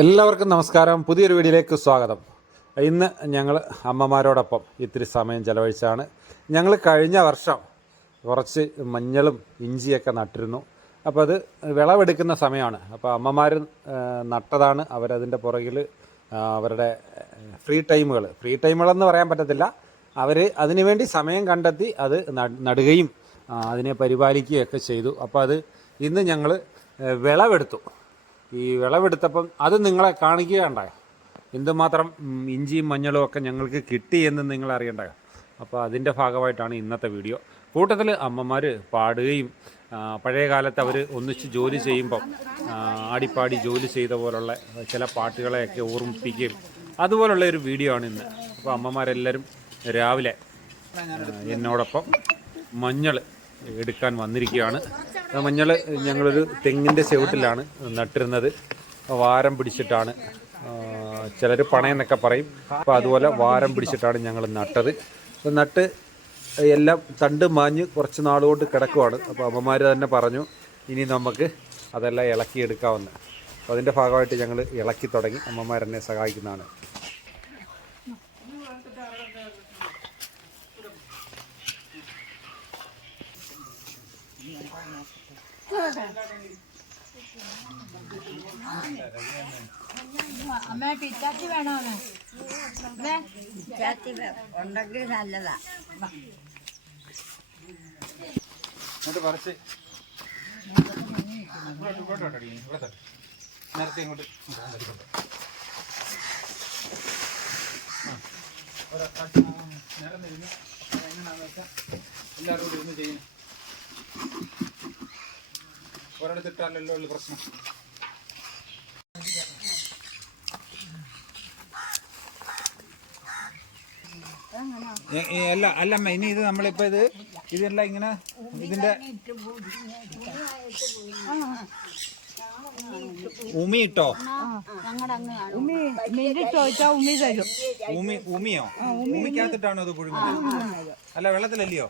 എല്ലാവർക്കും നമസ്കാരം. പുതിയൊരു വീഡിയോയിലേക്ക് സ്വാഗതം. ഇന്ന് ഞങ്ങൾ അമ്മമാരോടൊപ്പം ഇത്തിരി സമയം ചെലവഴിച്ചാണ്. ഞങ്ങൾ കഴിഞ്ഞ വർഷം കുറച്ച് മഞ്ഞളും ഇഞ്ചിയൊക്കെ നട്ടിരുന്നു. അപ്പോൾ അത് വിളവെടുക്കുന്ന സമയമാണ്. അപ്പോൾ അമ്മമാർ നട്ടതാണ് അവരതിന്റെ പുറകിൽ അവരുടെ ഫ്രീ ടൈമുകൾ ഫ്രീ ടൈമുകളെന്ന് പറയാൻ പറ്റത്തില്ല. അവർ അതിനുവേണ്ടി സമയം കണ്ടെത്തി അത് നടുകയും അതിനെ പരിപാലിക്കുകയൊക്കെ ചെയ്തു. അപ്പോൾ അത് ഇന്ന് ഞങ്ങൾ വിളവെടുത്തു. ഈ വിളവെടുത്തപ്പം അത് നിങ്ങളെ കാണിക്കുകയുണ്ടായ. എന്തുമാത്രം ഇഞ്ചിയും മഞ്ഞളും ഒക്കെ ഞങ്ങൾക്ക് കിട്ടി എന്ന് നിങ്ങൾ അറിയണ്ടായോ അപ്പോൾ അതിന്റെ ഭാഗമായിട്ടാണ് ഇന്നത്തെ വീഡിയോ. കൂട്ടത്തിൽ അമ്മമാർ പാടുകയും പഴയ കാലത്ത് അവർ ഒന്നിച്ച് ജോലി ചെയ്യുമ്പം ആടിപ്പാടി ജോലി ചെയ്ത പോലുള്ള ചില പാട്ടുകളെയൊക്കെ ഓർമ്മിപ്പിക്കുകയും അതുപോലുള്ള ഒരു വീഡിയോ ആണ് ഇന്ന്. അപ്പോൾ അമ്മമാരെല്ലാവരും രാവിലെ എന്നോടൊപ്പം മഞ്ഞൾ എടുക്കാൻ വന്നിരിക്കുകയാണ്. മഞ്ഞൾ ഞങ്ങളൊരു തെങ്ങിന്റെ ചുവട്ടിലാണ് നട്ടിരുന്നത്. വാരം പിടിച്ചിട്ടാണ്. ചിലർ പണയെന്നൊക്കെ പറയും. അപ്പോൾ അതുപോലെ വാരം പിടിച്ചിട്ടാണ് ഞങ്ങൾ നട്ടത്. നട്ട് എല്ലാം തണ്ട് മാഞ്ഞ് കുറച്ച് നാളുകൊണ്ട് കിടക്കുവാണ്. അപ്പോൾ അമ്മമാർ തന്നെ പറഞ്ഞു ഇനി നമുക്ക് അതെല്ലാം ഇളക്കിയെടുക്കാമെന്ന്. അപ്പോൾ അതിന്റെ ഭാഗമായിട്ട് ഞങ്ങൾ ഇളക്കി തുടങ്ങി. അമ്മമാരെന്നെ സഹായിക്കുന്നതാണ്. അമ്മ പിച്ചാച്ചി വേണോ അമ്മ അമ്മേ ചാത്തി ഉണ്ടെങ്കിൽ നല്ലതാ ഇങ്ങോട്ട് പറിച്ച് ഇങ്ങോട്ട് ഇങ്ങോട്ട് കൊണ്ടടി, ഇവിടെ തൊട്ട്. നേരത്തെ ഇങ്ങോട്ട് കൊണ്ടുവന്നിട്ടുണ്ട്. ആ. ഒരു കട്ട് ആ, നേരം ഇരുന്ന് എങ്ങനെയാണെന്ന് വെച്ചാൽ എല്ലാവരും കൂടി ഇരുന്ന് ചെയ്യും ഒരിടത്ത് ഉള്ള പ്രശ്നം. അല്ല അല്ലമ്മ ഇനി ഇത് നമ്മളിപ്പോ ഇത് ഇതെല്ലാം ഇങ്ങനെ ഇതിന്റെ ഉമി ഇട്ടോ? ചോദിച്ചാ തരും. ഉമി ഉമിയോ? ഉമിക്കകത്തിട്ടാണോ ഇത് പുഴുങ്ങുന്നത്? അല്ല വെള്ളത്തിലല്ലയോ?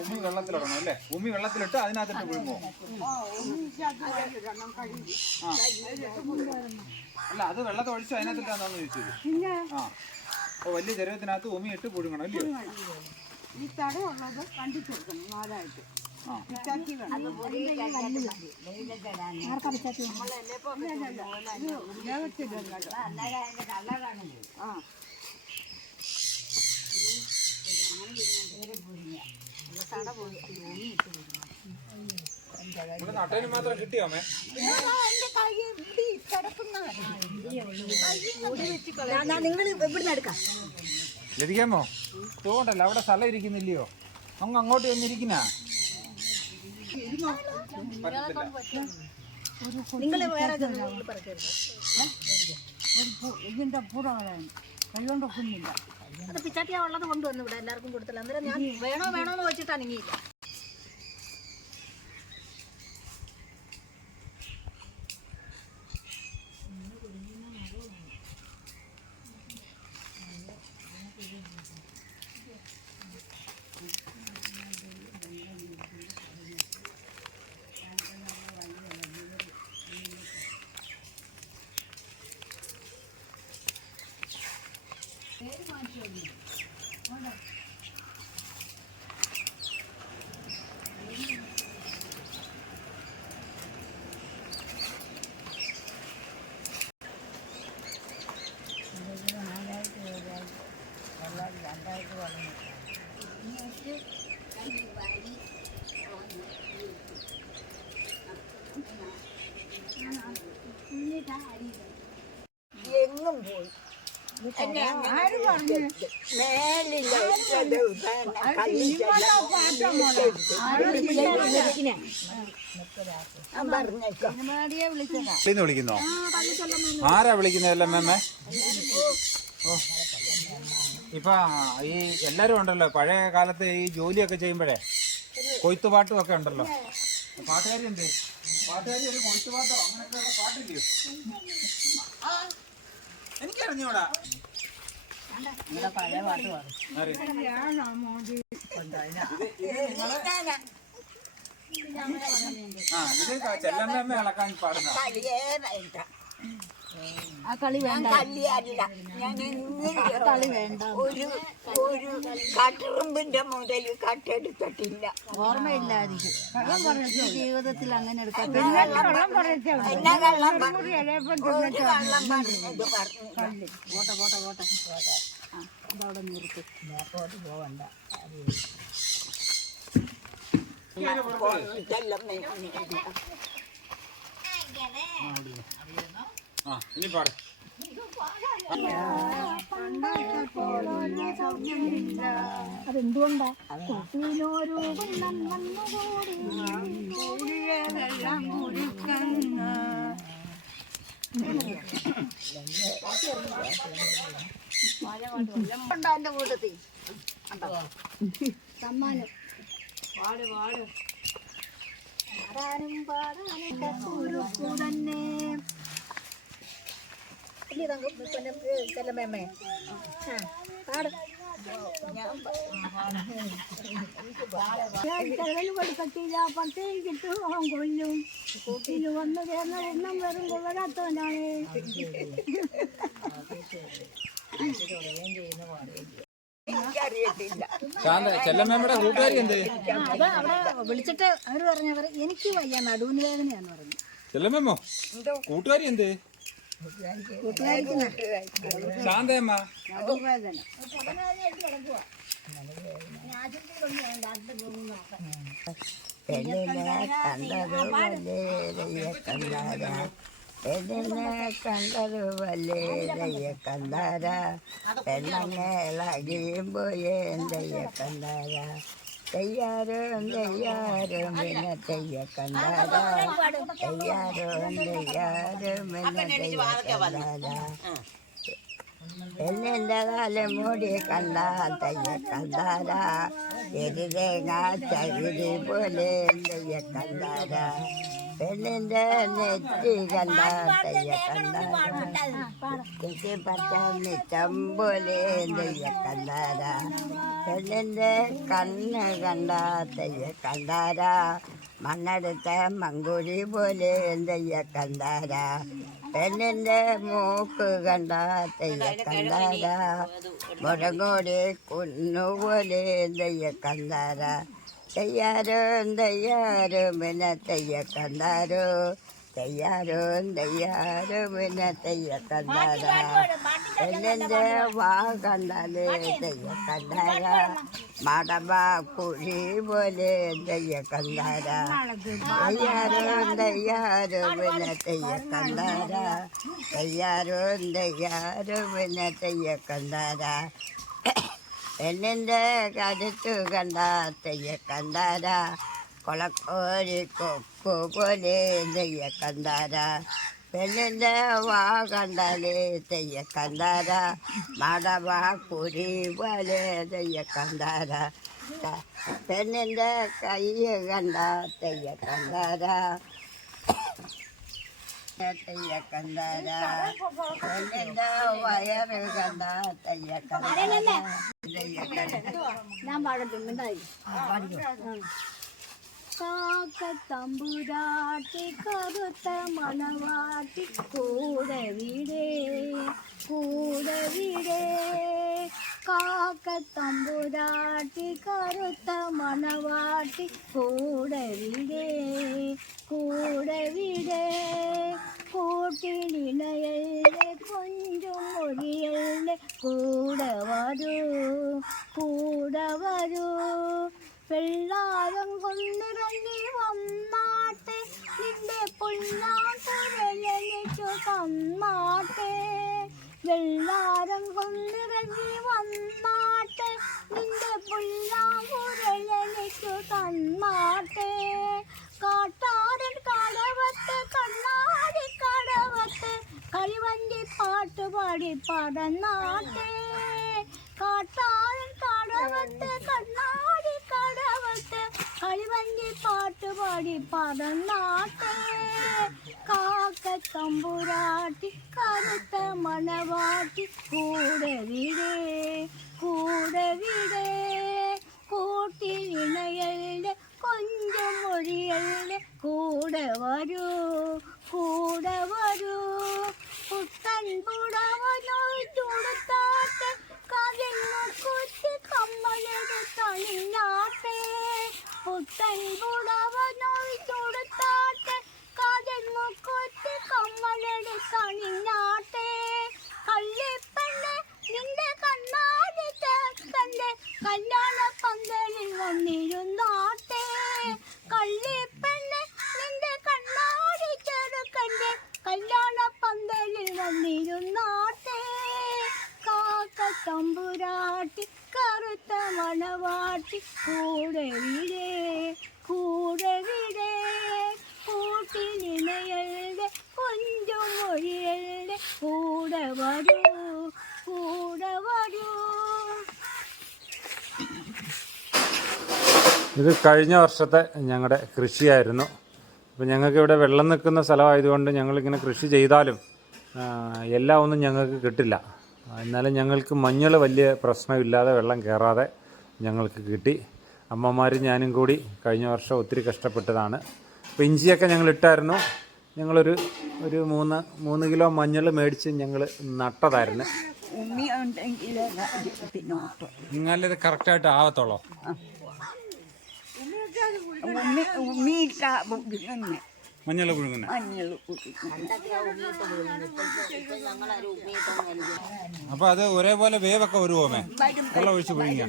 ഉമി വെള്ളത്തിലിടണം അല്ലേ? ഉമി വെള്ളത്തിലിട്ട് അതിനകത്തിട്ട് പുഴുങ്ങോ ആ. അല്ല അത് വെള്ളത്തെ ഒഴിച്ച് അതിനകത്തിട്ടാന്ന് ചോദിച്ചത്. ആ. അപ്പൊ വലിയ ചെരുവത്തിനകത്ത് ഉമി ഇട്ട് പുഴുങ്ങണം അല്ലേ ഈ തടയുള്ളത് കണ്ടിച്ചെടുക്കണം നാലായിട്ട്. ആ. ഇവിടെ നട്ടതിന് മാത്രം കിട്ടിയോ നിങ്ങൾ ഇവിടുന്ന് എടുക്കാം. ലതിക്കാമോ തോണ്ടല്ല അവിടെ സ്ഥലം ഇരിക്കുന്നില്ലയോ? അങ്ങ് അങ്ങോട്ട് വന്നിരിക്കുന്ന? നിങ്ങൾ വേറെ ഇതിന്റെ പൂടകളാണ് കൈകൊണ്ടൊക്കുന്നില്ല അത് ഉള്ളത് കൊണ്ടുവന്നു ഇവിടെ എല്ലാവർക്കും കൊടുത്തില്ല. അന്നേരം ഞാൻ വേണോ വേണോ എന്ന് വെച്ചിട്ട് അനങ്ങിയില്ല എങ്ങും പോയി ഇന്ന് വിളിക്കുന്നോ? ആരാ വിളിക്കുന്നതല്ലേ മേമ്മേ ഓ. ഇപ്പൊ ഈ എല്ലാരും ഉണ്ടല്ലോ. പഴയ കാലത്ത് ഈ ജോലിയൊക്കെ ചെയ്യുമ്പോഴേ കൊയ്ത്തുപാട്ടും ഒക്കെ ഉണ്ടല്ലോ. പാട്ടുകാരി എന്ത് പാട്ടുകാരി ഒരു കൊയ്ത്തുപാട്ടോ? അങ്ങനെയൊക്കെ പാട്ടില്ലയോ പഴയ പാട്ട് പാടും? ഇത് ഇത് നിങ്ങൾ ആ ഇത് ചെല്ലമ്മ ഇളക്കാൻ പാടുന്ന. ആ കളി ഞാൻ വേണ്ട. കളിയല്ല ഞാൻ കളി വേണ്ട. ഒരു ഒരു കട്ടുറുമ്പിന്റെ മുതൽ കട്ടെടുത്തിട്ടില്ല. ഓർമ്മയില്ലായിരിക്കും ഈ ജീവിതത്തിൽ അങ്ങനെ എടുക്കാം വെള്ളം കള്ളം ഉള്ളൂ. എന്നാ കള്ളം പറഞ്ഞു ഒരു കള്ളം പറഞ്ഞത് പറഞ്ഞു പോട്ടെ പോട്ടെ പോട്ടെ. ആ അതവിടെ നിർത്തി. ഇതെല്ലാം വേണം. ആ ഇനി പാട്. അതെന്തുകൊണ്ടാ? കുട്ടിയിലൊരു വെള്ളം വന്നുകൂടി വെള്ളം കുടിക്കുന്ന ഉണ്ടോ എന്റെ കൂട്ടത്തിൽ? ഉണ്ടോ? സമ്മാനം. പാടാനും പാടാനും കുരുക്കു തന്നെ. തങ്കം? പിന്നെ, ചെല്ലമ്മേ ആ പാട് കടൽ പഠിക്കത്തില്ല പട്ടയും കിട്ടും അവൻ കൊല്ലും കൂട്ടിന് വന്നു ചേർന്ന എണ്ണം വെറും കൊള്ളരാത്തവനാണ് എനിക്കറിയത്തില്ല ശാന്ത ചെല്ലമ്മയുടെ കൂട്ടുകാരി എന്ത്? അത് അവിടെ വിളിച്ചിട്ട് അവർ പറഞ്ഞവർ എനിക്ക് വയ്യ നടുവിന് വേദനയാന്ന് പറഞ്ഞു. ചെല്ലമ്മോ കൂട്ടുകാരി എന്ത്? ശാന്തയമ്മ. കണ്ടാര പെണ്ണങ്ങേളകിയും പോയി എന്തയ്യ കണ്ടാര. തെയ്യാരും തെയ്യാരും പിന്നെ തെയ്യ കണ്ടാര തെയ്യാരും തെയ്യാരും പിന്നെ തെയ്യ കണ്ടാര പെണ്ണിന്റെ കാലം മൂടി കണ്ട തെയ്യ കണ്ടാര എരുതേങ്ങ ചകിരി പോലെ തെയ്യ കണ്ടാര പെണ്ണിന്റെ നെറ്റി കണ്ട. തെയ്യ കണ്ടാര തെറ്റി പച്ച മിച്ചം പോലെ തെയ്യ കണ്ടാര. പെണ്ണിന്റെ കണ്ണ് കണ്ട തെയ്യ കണ്ടാര. മണ്ണെടുത്ത മങ്കുഴി പോലെ തെയ്യ കണ്ടാര. പെണ്ണിന്റെ മൂക്ക് കണ്ട തെയ്യ കണ്ടാര. മുഴങ്ങോടി കുന്നുപോലെ തെയ്യ കണ്ടാര. തെയ്യാരും തെയ്യാരും പിന്നെ തെയ്യ കണ്ടാരോ തെയ്യാരും തെയ്യാരും പിന്നെ തെയ്യ കണ്ടാര പെണ്ണിന്റെ വാ കണ്ടാലേ തെയ്യ കണ്ടാര മടമ കുഴി പോലെ തെയ്യ കണ്ടാര തെയ്യാരും തെയ്യാരും പിന്നെ തെയ്യ കണ്ടാര തെയ്യാരും തെയ്യാരും പിന്നെ തെയ്യ കണ്ടാര പെണ്ണിന്റെ കരുത്തു കണ്ട തെയ്യ കണ്ടാര? കൊളക്കോരി കൊക്കു പോലെ തെയ്യ കണ്ടാര? പെണ്ണിന്റെ വാ കണ്ടാലേ തെയ്യ കണ്ടാര? മടവാ കുരി പോലെ തെയ്യ കണ്ടാര? പെണ്ണിന്റെ കൈ കണ്ട തെയ്യ കണ്ടാര? തെയ്യ കണ്ടാര? പെണ്ണിന്റെ വയറ് കണ്ട തെയ്യ കണ്ടാര? ഞാൻ പാടട്ടെ മിണ്ടായി. കാക്കത്തമ്പുരാട്ടി കറുത്ത മണവാട്ടി കൂടെ വീടേ കൂടെ വീടേ. കാക്കത്തമ്പുരാട്ടി കറുത്ത മണവാട്ടി കൂടെ വീടേ കൂടെ വീടേ. കൂട്ടിനിണയല്ലേ കൊഞ്ചും മൊഴിയല്ലേ കൂടെ വരൂ. കൂടെ വരൂ. വെള്ളാരം കൊണ്ടിറങ്ങി വന്നാട്ടെ. നിന്റെ പുല്ലാക്കുരലു തന്നാട്ടെ. വെള്ളാരം കൊണ്ടിറങ്ങി വന്നാട്ടെ. നിന്റെ പുല്ലാക്കുരലു തന്നാട്ടെ. കാട്ടാരൻ കടവത്ത് കണ്ണാടി കടവത്ത് കഴിവഞ്ചി പാട്ടുപാടി പടന്നാട്ടെ. കാട്ടാടൻ കടവത്ത് കണ്ണാടി കടവത്ത് കളിവഞ്ചി പാട്ടുപാടി പടന്നാട്ടെ കാക്ക തമ്പുരാട്ടി കറുത്ത മണവാട്ടി കൂടെ വിടേ കൂടെ വിടേ കൂട്ടി ഇണയല്ലേ കൊഞ്ചം മൊഴിയല്ലേ കൂടെ വരൂ കൂടെ വരൂ. പുത്തൻ പുടവനോയി ചുടുത്താട്ടെ കതിർക്കുറ്റി കമ്മലെടുത്തണിഞ്ഞാട്ടെ പുത്തൻ പുടവനോയി ചുടുത്താട്ടെ കതിർക്കുറ്റി കമ്മലെടുത്തണിഞ്ഞാട്ടെ കള്ളിപ്പെണ്ണ് നിന്റെ കണ്ണാടി ചേർക്കന്റെ കല്യാണ പന്തലിൽ വന്നിരുന്നാട്ടെ കള്ളിപ്പെണ്ണ് നിന്റെ കണ്ണാടി ചെറുക്കന്റെ കല്യാണ പന്തലിൽ വന്നിരുന്നാട്ടെ കാക്ക തമ്പുരാട്ടി കറുത്ത മണവാട്ടി കൂടെ വിടേ കൂടെ വിടേ കൂട്ടിനിണയelde കുഞ്ചുമൊഴിയelde കൂടെ വരൂ കൂടെ വരൂ ഇത് കഴിഞ്ഞ വർഷത്തെ ഞങ്ങളുടെ കൃഷിയായിരുന്നു. അപ്പോൾ ഞങ്ങൾക്ക് ഇവിടെ വെള്ളം നിൽക്കുന്ന സ്ഥലമായതുകൊണ്ട് ഞങ്ങളിങ്ങനെ കൃഷി ചെയ്താലും എല്ലാം ഒന്നും ഞങ്ങൾക്ക് കിട്ടില്ല. എന്നാലും ഞങ്ങൾക്ക് മഞ്ഞൾ വലിയ പ്രശ്നമില്ലാതെ വെള്ളം കയറാതെ ഞങ്ങൾക്ക് കിട്ടി. അമ്മമാരും ഞാനും കൂടി കഴിഞ്ഞ വർഷം ഒത്തിരി കഷ്ടപ്പെട്ടതാണ്. അപ്പോൾ ഇഞ്ചിയൊക്കെ ഞങ്ങൾ ഇട്ടായിരുന്നു. ഞങ്ങളൊരു ഒരു മൂന്ന് മൂന്ന് കിലോ മഞ്ഞൾ മേടിച്ച് ഞങ്ങൾ നട്ടതായിരുന്നു. നിങ്ങളിത് കറക്റ്റായിട്ട് ആവത്തുള്ളൂ ഉമ്മി ഉമ്മിയിട്ട പുഴുങ്ങുന്നെ. മഞ്ഞൾ പുഴുങ്ങുന്നത് മഞ്ഞൾ പുഴുങ്ങുന്നെ. അപ്പോൾ അത് ഒരേപോലെ വേവൊക്കെ വരുമോമേ വെള്ളം ഒഴിച്ച് പുഴുങ്ങിയ?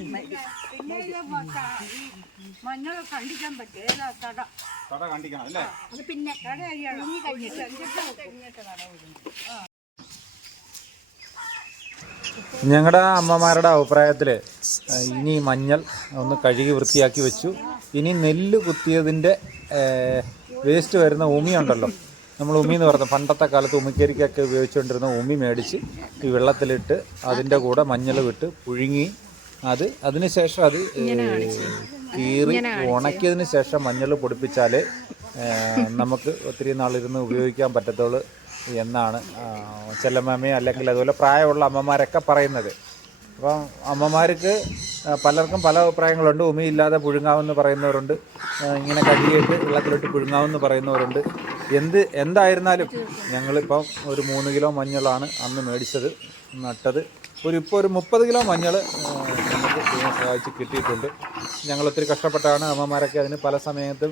മഞ്ഞൾ കണ്ടിക്കാൻ പറ്റില്ല തട കട? കണ്ടിക്കണം അല്ലേ? പിന്നെ തട ഞങ്ങളുടെ അമ്മമാരുടെ അഭിപ്രായത്തിൽ ഇനി മഞ്ഞൾ ഒന്ന് കഴുകി വൃത്തിയാക്കി വെച്ചു. ഇനി നെല്ല് കുത്തിയതിന്റെ വേസ്റ്റ് വരുന്ന ഉമി ഉണ്ടല്ലോ. നമ്മൾ ഉമി എന്ന് പറഞ്ഞു പണ്ടത്തെ കാലത്ത് ഉമിക്കരിക്കൊക്കെ ഉപയോഗിച്ചുകൊണ്ടിരുന്ന ഉമി മേടിച്ച് ഈ വെള്ളത്തിലിട്ട് അതിന്റെ കൂടെ മഞ്ഞൾ വിട്ട് പുഴുങ്ങി അത് അതിനുശേഷം അത് കീറി ഉണക്കിയതിന് ശേഷം മഞ്ഞൾ പൊടിപ്പിച്ചാൽ നമുക്ക് ഒത്തിരി നാളിരുന്ന് ഉപയോഗിക്കാൻ പറ്റത്തുള്ളൂ എന്നാണ് ചെല്ലമ്മയും അല്ലെങ്കിൽ അതുപോലെ പ്രായമുള്ള അമ്മമാരൊക്കെ പറയുന്നത്. അപ്പം അമ്മമാർക്ക് പലർക്കും പല അഭിപ്രായങ്ങളുണ്ട്. ഉമിയില്ലാതെ പുഴുങ്ങാവെന്ന് പറയുന്നവരുണ്ട്. ഇങ്ങനെ കടിയേറ്റ് വെള്ളത്തിലിട്ട് പുഴുങ്ങാവെന്ന് പറയുന്നവരുണ്ട്. എന്ത് എന്തായിരുന്നാലും ഞങ്ങളിപ്പം ഒരു മൂന്ന് കിലോ മഞ്ഞളാണ് അന്ന് മേടിച്ചത് നട്ടത്. ഒരു ഇപ്പോൾ ഒരു മുപ്പത് കിലോ മഞ്ഞൾ നമുക്ക് സഹായിച്ച് കിട്ടിയിട്ടുണ്ട്. ഞങ്ങൾ ഒത്തിരി കഷ്ടപ്പെട്ടാണ് അമ്മമാരൊക്കെ അതിന് പല സമയത്തും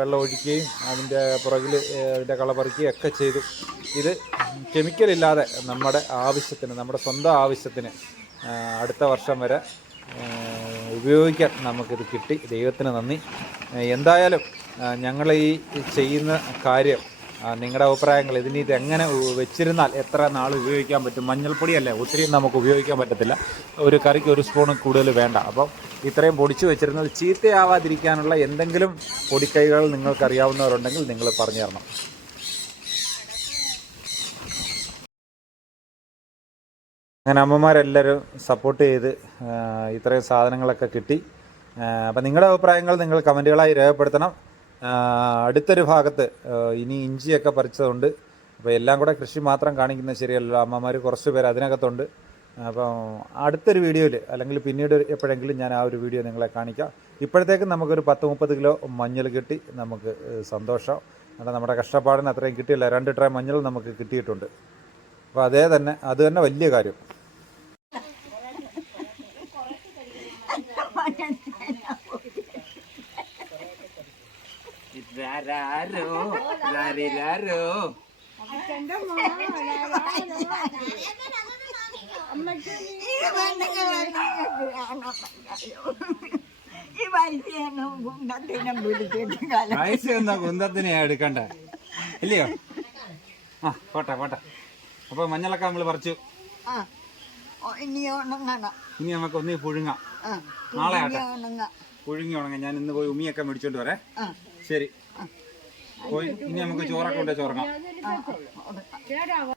വെള്ളം ഒഴിക്കുകയും അതിന്റെ പുറകിൽ അതിന്റെ കള പറിക്കുകയും ഒക്കെ ചെയ്തു. ഇത് കെമിക്കലില്ലാതെ നമ്മുടെ ആവശ്യത്തിന് നമ്മുടെ സ്വന്തം ആവശ്യത്തിന് അടുത്ത വർഷം വരെ ഉപയോഗിക്കാൻ നമുക്കിത് കിട്ടി. ദൈവത്തിന് നന്ദി. എന്തായാലും ഞങ്ങൾ ഈ ചെയ്യുന്ന കാര്യം നിങ്ങളുടെ അഭിപ്രായങ്ങൾ ഇതിന് ഇത് എങ്ങനെ വെച്ചിരുന്നാൽ എത്ര നാൾ ഉപയോഗിക്കാൻ പറ്റും? മഞ്ഞൾപ്പൊടിയല്ലേ ഒത്തിരി നമുക്ക് ഉപയോഗിക്കാൻ പറ്റത്തില്ല. ഒരു കറിക്ക് ഒരു സ്പൂൺ കൂടുതൽ വേണ്ട. അപ്പം ഇത്രയും പൊടിച്ചു വെച്ചിരുന്നത് ചീത്തയാവാതിരിക്കാനുള്ള എന്തെങ്കിലും പൊടിക്കൈകൾ നിങ്ങൾക്കറിയാവുന്നവരുണ്ടെങ്കിൽ നിങ്ങൾ പറഞ്ഞു തരണം. അങ്ങനെ അമ്മമാരെല്ലാവരും സപ്പോർട്ട് ചെയ്ത് ഇത്രയും സാധനങ്ങളൊക്കെ കിട്ടി. അപ്പം നിങ്ങളുടെ അഭിപ്രായങ്ങൾ നിങ്ങൾ കമന്റുകളായി രേഖപ്പെടുത്തണം. അടുത്തൊരു ഭാഗത്ത് ഇനി ഇഞ്ചിയൊക്കെ പറിച്ചതുണ്ട്. അപ്പോൾ എല്ലാം കൂടെ കൃഷി മാത്രം കാണിക്കുന്നത് ശരിയല്ലല്ലോ. അമ്മമാർ കുറച്ച് പേര് അതിനകത്തുണ്ട്. അപ്പം അടുത്തൊരു വീഡിയോയിൽ അല്ലെങ്കിൽ പിന്നീട് എപ്പോഴെങ്കിലും ഞാൻ ആ ഒരു വീഡിയോ നിങ്ങളെ കാണിക്കാം. ഇപ്പോഴത്തേക്കും നമുക്കൊരു പത്ത് മുപ്പത് കിലോ മഞ്ഞൾ കിട്ടി. നമുക്ക് സന്തോഷം. കാരണം നമ്മുടെ കഷ്ടപ്പാടിന് അത്രയും കിട്ടിയില്ല. രണ്ട് ട്രേ മഞ്ഞൾ നമുക്ക് കിട്ടിയിട്ടുണ്ട്. അപ്പോൾ അതേ തന്നെ അത് തന്നെ വലിയ കാര്യം. വയസ്സ് എന്ന കുന്തത്തിനെ എടുക്കണ്ട? ഇല്ലയോ? ആ പോട്ടെ പോട്ടെ. അപ്പൊ മഞ്ഞളൊക്കെ നമ്മൾ പറിച്ചു. ഇനി നമുക്ക് ഒന്നീ പുഴുങ്ങാം. നാളെ ആട്ടെ. പുഴുങ്ങി ഉണങ്ങാം. ഞാൻ ഇന്ന് പോയി ഉമ്മിയൊക്കെ മേടിച്ചോണ്ട് വരാം. ശരി. പോയി. ഇനി നമുക്ക് ചോറൊക്കെ കൊണ്ടേ ചോറങ്ങാം